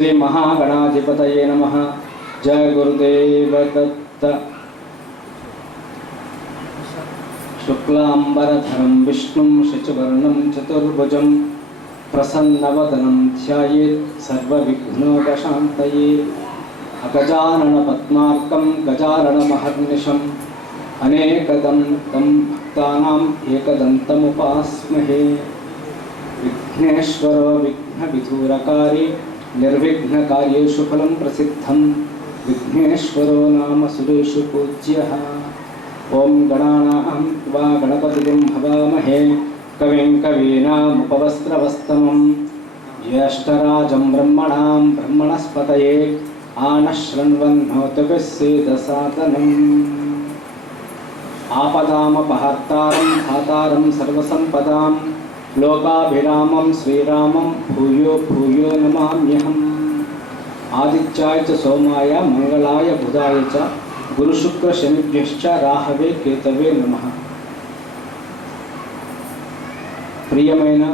श्री महागणाधिपत नम। जय गुरुदेव दत्त। शुक्लांबरधर विष्णु शचिवर्णम चतुर्भुज प्रसन्नवदनम ध्यानोपात अगजानन पद्माक गजानन महर्निशम अनेकदम तम विघ्नेश्वर विघ्न विधूरकारी నిర్విఘ్నకార్యేషు ఫలం ప్రసిద్ధం విఘ్నేశ్వరో నామ సురేషు పూజ్య ఓం గణానాం వా గణపతిం భవామహే కవిం కవీనాముపవస్త్రవస్తమం జ్యేష్టరాజం బ్రహ్మణాం బ్రహ్మణస్పతయే ఆనశృణ్వన్నోతుపిస్సేదసాతనం ఆపదామపహర్తారం ధాతారం సర్వసంపదాం లోకాభిరామం శ్రీరామం భూయో భూయో నమామ్యహం ఆదిత్యాయ చ సోమాయ మంగళాయ బుధాయ చ గురుశుక్ర శనిభ్యశ్చ రాహవే కేతవే నమ ప్రియమైన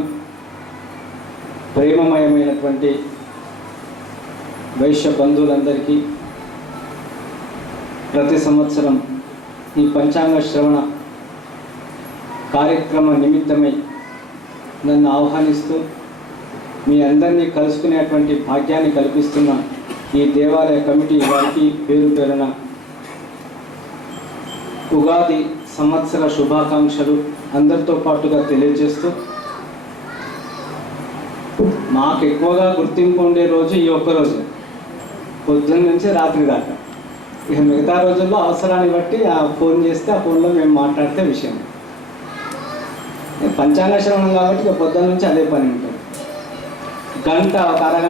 ప్రేమమయమైనటువంటి వైశ్య బంధువులందరికీ ప్రతి సంవత్సరం ఈ పంచాంగ శ్రవణ కార్యక్రమ నిమిత్తమై నన్ను ఆహ్వానిస్తూ మీ అందరినీ కలుసుకునేటువంటి భాగ్యాన్ని కల్పిస్తున్న ఈ దేవాలయ కమిటీ వారికి పేరు పేరున ఉగాది సంవత్సర శుభాకాంక్షలు అందరితో పాటుగా తెలియజేస్తూ మాకు ఎక్కువగా గుర్తింపు ఉండే రోజు ఈ ఒక్క రోజు. పొద్దున్న నుంచి రాత్రి దాకా. ఇక మిగతా రోజుల్లో అవసరాన్ని బట్టి ఆ ఫోన్ చేస్తే ఆ ఫోన్లో మేము మాట్లాడితే విషయం. పంచాంగ శ్రవణం కాబట్టి ఇక పొద్దున్న నుంచి అదే పని ఉంటుంది. గంట ఒక అరగంట